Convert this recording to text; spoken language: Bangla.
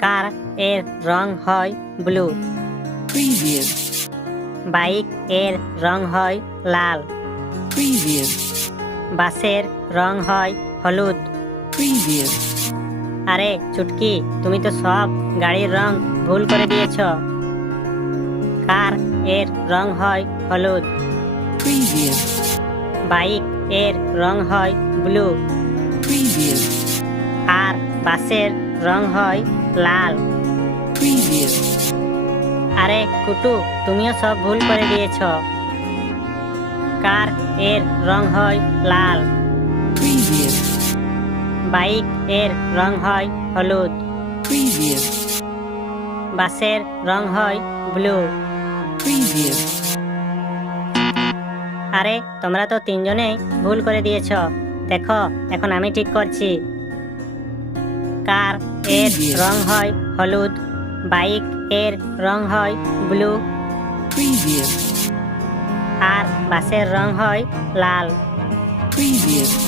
কার এর রং হয় ব্লু। Previous. বাইক এর রং হয় লাল। Previous. বাসের রং হয় হলুদ। Previous. আরে চুটকি, তুমি তো সব গাড়ির রং ভুল করে দিয়েছ। কার এর রং হয় হলুদ। Previous. বাইক এর রং হয় ব্লু। Previous. আর বাসের রং হয় লাল। Previous. আরে কুটু, তুমিও সব ভুল করে দিয়েছ। কার এর রং হয় লাল। Previous. বাইক এর রং হয় হলুদ। Previous. বাসের রং হয় ব্লু। Previous. আরে তোমরা তো তিনজনেই ভুল করে দিয়েছ। দেখো, এখন আমি ঠিক করছি। কার এর রং হয় হলুদ। বাইক এর রং হয় ব্লু। Previous. আর বাসের রং হয় লাল। Previous.